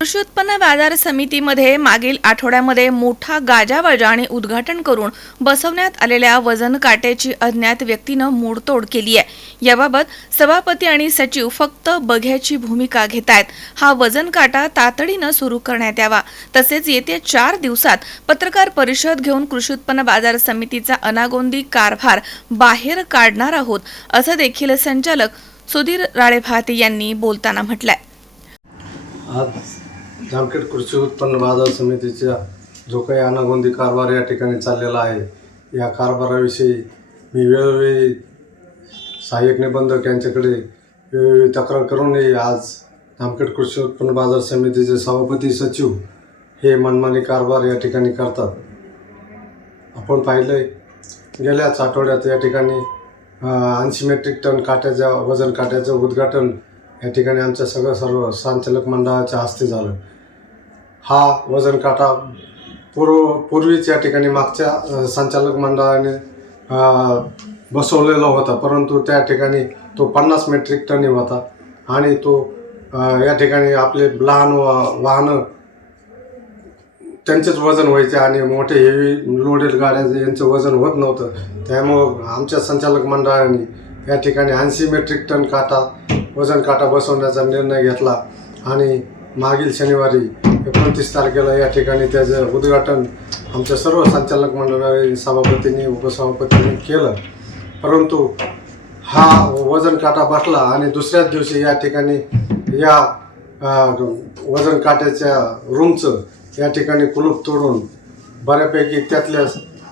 कृषी उत्पन्न बाजार समितीमध्ये मागील आठवड्यामध्ये मोठा गाजावाजा आणि उद्घाटन करून बसवण्यात आलेल्या वजन काट्याची अज्ञात व्यक्तीनं मोडतोड केली आहे. याबाबत सभापती आणि सचिव फक्त बघ्याची भूमिका घेत आहेत हा वजन काटा तातडीनं सुरू करण्यात यावा. तसेच येत्या चार दिवसात पत्रकार परिषद घेऊन कृषी उत्पन्न बाजार समितीचा अनागोंदी कारभार बाहेर काढणार आहोत असं देखील संचालक सुधीर राळेभाते यांनी बोलताना म्हटलंय. जामखेड कृषी उत्पन्न बाजार समितीचा जो काही अनागोंदी कारभार या ठिकाणी चाललेला आहे या कारभाराविषयी मी वेळोवेळी सहाय्यक निबंधक यांच्याकडे वेळोवेळी तक्रार करूनही आज जामखेड कृषी उत्पन्न बाजार समितीचे सभापती सचिव हे मनमानी कारभार या ठिकाणी करतात. आपण पाहिलं आहे गेल्याच आठवड्यात या ठिकाणी ऐंशी मेट्रिक टन काट्याच्या वजन काट्याचं उद्घाटन या ठिकाणी आमच्या सगळं सर्व संचालक मंडळाच्या हस्ते झालं. हा वजन काटा पूर्व पूर्वीच या ठिकाणी मागच्या संचालक मंडळाने बसवलेला होता. परंतु त्या ठिकाणी तो पन्नास मेट्रिक टन होता. आणि तो या ठिकाणी आपले लहान वा- वाहनं त्यांचेच वजन व्हायचे आणि मोठे हेवी लोडेड गाड्या यांचं वजन होत नव्हतं. त्यामुळं आमच्या संचालक मंडळाने या ठिकाणी ऐंशी मेट्रिक टन काटा वजन काटा बसवण्याचा निर्णय घेतला. आणि मागील शनिवारी एकोणतीस तारखेला या ठिकाणी त्याचं उद्घाटन आमच्या सर्व संचालक मंडळाने सभापतींनी उपसभापतींनी केलं. परंतु हा वजन काटा बसला आणि दुसऱ्याच दिवशी या ठिकाणी या वजन काट्याच्या रूमचं या ठिकाणी कुलूप तोडून बऱ्यापैकी त्यातल्या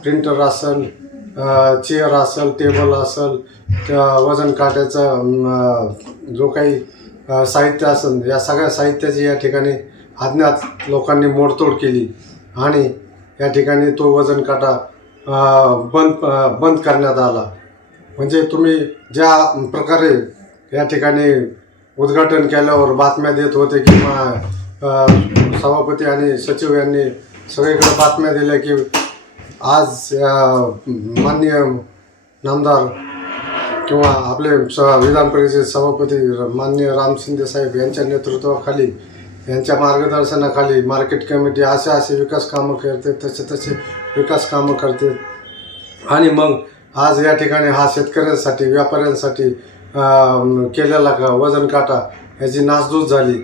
प्रिंटर असेल चेअर असेल टेबल असेल त्या वजन काट्याचा जो काही साहित्य असेल या सगळ्या साहित्याची या ठिकाणी अज्ञात लोकांनी मोडतोड केली. आणि या ठिकाणी तो वजन काटा बंद बंद करण्यात आला. म्हणजे तुम्ही ज्या प्रकारे या ठिकाणी उद्घाटन केल्यावर बातम्या देत होते किंवा सभापती आणि सचिव यांनी सगळीकडे बातम्या दिल्या की आज माननीय नामदार किंवा आपले स विधान परिषद सभापती माननीय राम शिंदे साहेब यांच्या नेतृत्वाखाली यांच्या मार्गदर्शनाखाली मार्केट कमिटी असे असे विकास कामं करते तसे तसे विकास कामं करते. आणि मग आज या ठिकाणी हा शेतकऱ्यांसाठी व्यापाऱ्यांसाठी केलेला का वजन काटा याची नासधूस झाली.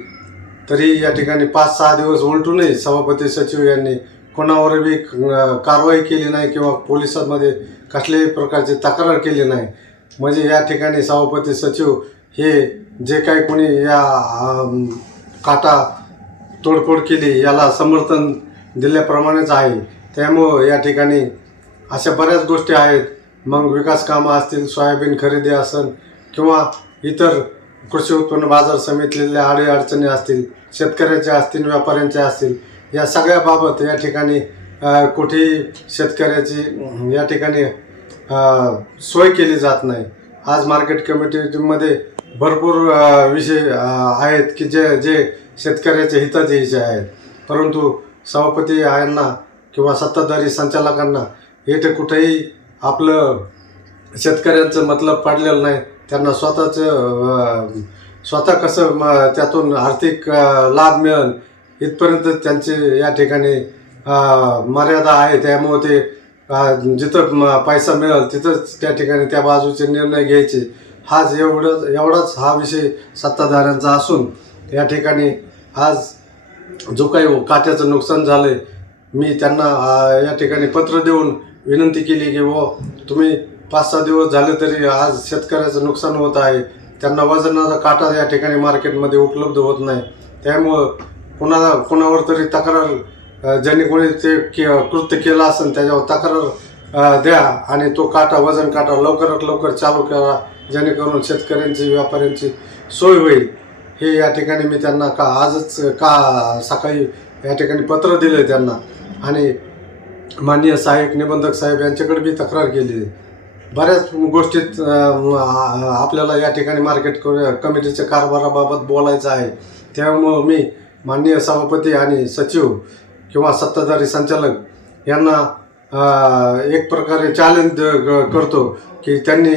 तरी या ठिकाणी पाच सहा दिवस उलटूनही सभापती सचिव यांनी कोणावर बी कारवाई केली नाही किंवा पोलिसांमध्ये कसल्याही प्रकारची तक्रार केली नाही. म्हणजे या ठिकाणी सभापती सचिव हे जे काही कोणी या काटा तोडफोड केली याला समर्थन दिल्याप्रमाणेच आहे. त्यामुळं या ठिकाणी अशा बऱ्याच गोष्टी आहेत. मग विकास कामं असतील सोयाबीन खरेदी असेल किंवा इतर कृषी उत्पन्न बाजार समितीतल्या अडीअडचणी असतील शेतकऱ्याच्या असतील व्यापाऱ्यांच्या असतील या सगळ्याबाबत या ठिकाणी कुठेही शेतकऱ्याची या ठिकाणी सोय केली जात नाही. आज मार्केट कमिटीमध्ये भरपूर विषय आहेत की जे जे शेतकऱ्याच्या हिताचे विषय आहेत. परंतु सभापती यांना किंवा सत्ताधारी संचालकांना येथे कुठेही आपलं शेतकऱ्यांचं मतलब पाडलेलं नाही. त्यांना स्वतःचं स्वतः कसं म त्यातून आर्थिक लाभ मिळेल इथपर्यंत त्यांचे या ठिकाणी मर्यादा आहे. त्यामुळे ते जिथं पैसा मिळेल तिथंच त्या ठिकाणी त्या बाजूचे निर्णय घ्यायचे. हाच एवढं एवढाच हा विषय सत्ताधाऱ्यांचा असून या ठिकाणी आज जो काही काट्याचं नुकसान झालं आहे मी त्यांना या ठिकाणी पत्र देऊन विनंती केली की व तुम्ही पाच सहा दिवस झाले तरी आज शेतकऱ्याचं नुकसान होत आहे. त्यांना वजनाचा काटा या ठिकाणी मार्केटमध्ये उपलब्ध होत नाही. त्यामुळं कुणाला कुणावर तरी तक्रार ज्यांनी कोणी ते के कृत्य केलं असेल त्याच्यावर तक्रार द्या आणि तो काटा वजन काटा लवकरात लवकर चालू करा जेणेकरून शेतकऱ्यांची व्यापाऱ्यांची सोय होईल. हे या ठिकाणी मी त्यांना का आजच का सकाळी या ठिकाणी पत्र दिलं आहे त्यांना. आणि माननीय सहाय्यक निबंधक साहेब यांच्याकडे मी तक्रार केली. बऱ्याच गोष्टीत आपल्याला या ठिकाणी मार्केट क- कमिटीच्या कारभाराबाबत बोलायचं आहे. त्यामुळं मी माननीय सभापती आणि सचिव किंवा सत्ताधारी संचालक यांना एक प्रकारे चॅलेंज करतो की त्यांनी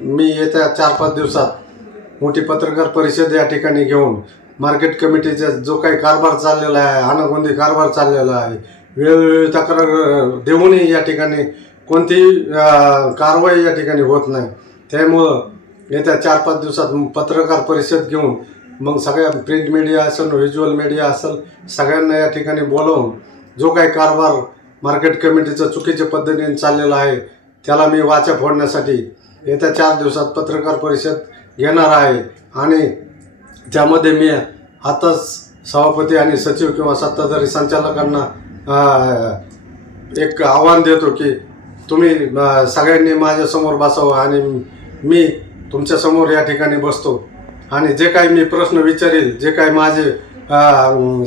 मी येत्या चार पाच दिवसात मोठी पत्रकार परिषद या ठिकाणी घेऊन मार्केट कमिटीचा जो काही कारभार चाललेला आहे अनागोंदी कारभार चाललेला आहे वेळोवेळी तक्रार देऊनही या ठिकाणी कोणतीही कारवाई या ठिकाणी होत नाही. त्यामुळं येत्या चार पाच दिवसात पत्रकार परिषद घेऊन मग सगळ्या प्रिंट मीडिया असेल व्हिज्युअल मीडिया असेल सगळ्यांना या ठिकाणी बोलवून जो काही कारभार मार्केट कमिटीचं चुकीच्या पद्धतीने चाललेलं आहे त्याला मी वाचा फोडण्यासाठी येत्या चार दिवसात पत्रकार परिषद घेणार आहे. आणि त्यामध्ये मी आताच सभापती आणि सचिव किंवा सत्ताधारी संचालकांना एक आव्हान देतो की तुम्ही सगळ्यांनी माझ्यासमोर बसावं आणि मी तुमच्यासमोर या ठिकाणी बसतो. आणि जे काही मी प्रश्न विचारेल जे काही माझे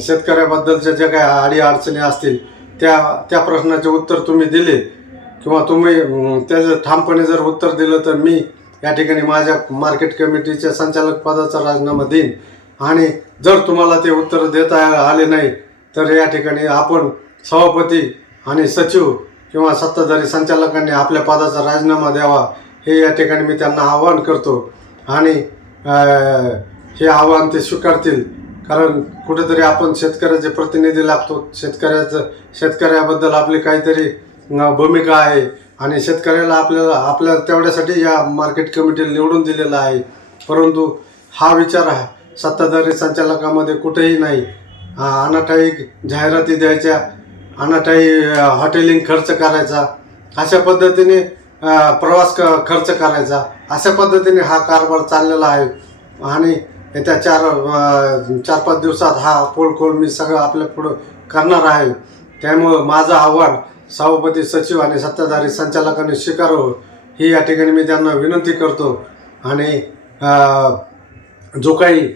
शेतकऱ्याबद्दलच्या जे काही अडी अडचणी असतील त्या त्या प्रश्नाचे उत्तर तुम्ही दिले किंवा तुम्ही त्याचं ठामपणे जर उत्तर दिलं तर मी या ठिकाणी माझ्या मार्केट कमिटीच्या संचालक पदाचा राजीनामा देईन. आणि जर तुम्हाला ते उत्तर देता आले नाही तर या ठिकाणी आपण सभापती आणि सचिव किंवा सत्ताधारी संचालकांनी आपल्या पदाचा राजीनामा द्यावा हे या ठिकाणी मी त्यांना आवाहन करतो. आणि हे आव्हान ते स्वीकारतील. कारण कुठेतरी आपण शेतकऱ्याचे प्रतिनिधी लागतो. शेतकऱ्याचं शेतकऱ्याबद्दल आपली काहीतरी भूमिका आहे आणि शेतकऱ्याला आपल्याला आपल्या तेवढ्यासाठी या मार्केट कमिटीला निवडून दिलेला आहे. परंतु हा विचार हा सत्ताधारी संचालकामध्ये कुठेही नाही. अनाठाई जाहिराती द्यायच्या अनाठाई हॉटेलिंग खर्च करायचा. अशा पद्धतीने प्रवास क खर्च करायचा. अशा पद्धतीने हा कारभार चाललेला आहे. आणि येत्या चार चार पाच दिवसात हा पोलखोल मी सगळं आपल्या पुढं करणार आहे. त्यामुळं माझं आव्हान सभापती सचिव आणि सत्ताधारी संचालकांनी स्वीकारावं. ही या ठिकाणी मी त्यांना विनंती करतो. आणि जो काही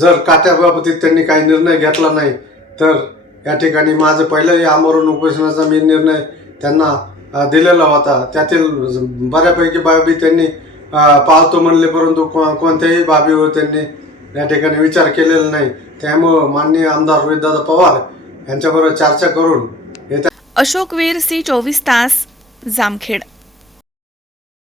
जर काट्याबाबतीत त्यांनी काही निर्णय घेतला नाही तर या ठिकाणी माझं पहिलंही आमरण उपोषणाचा मी निर्णय त्यांना दिलेला होता. त्यातील बऱ्यापैकी बाबी त्यांनी पाळतो म्हणले परंतु कोणत्याही बाबीवर त्यांनी या ठिकाणी विचार केलेला नाही. त्यामुळं माननीय आमदार रोहितदादा पवार यांच्याबरोबर चर्चा करून येत्या अशोक वीर सी चोवीस तास जामखेड.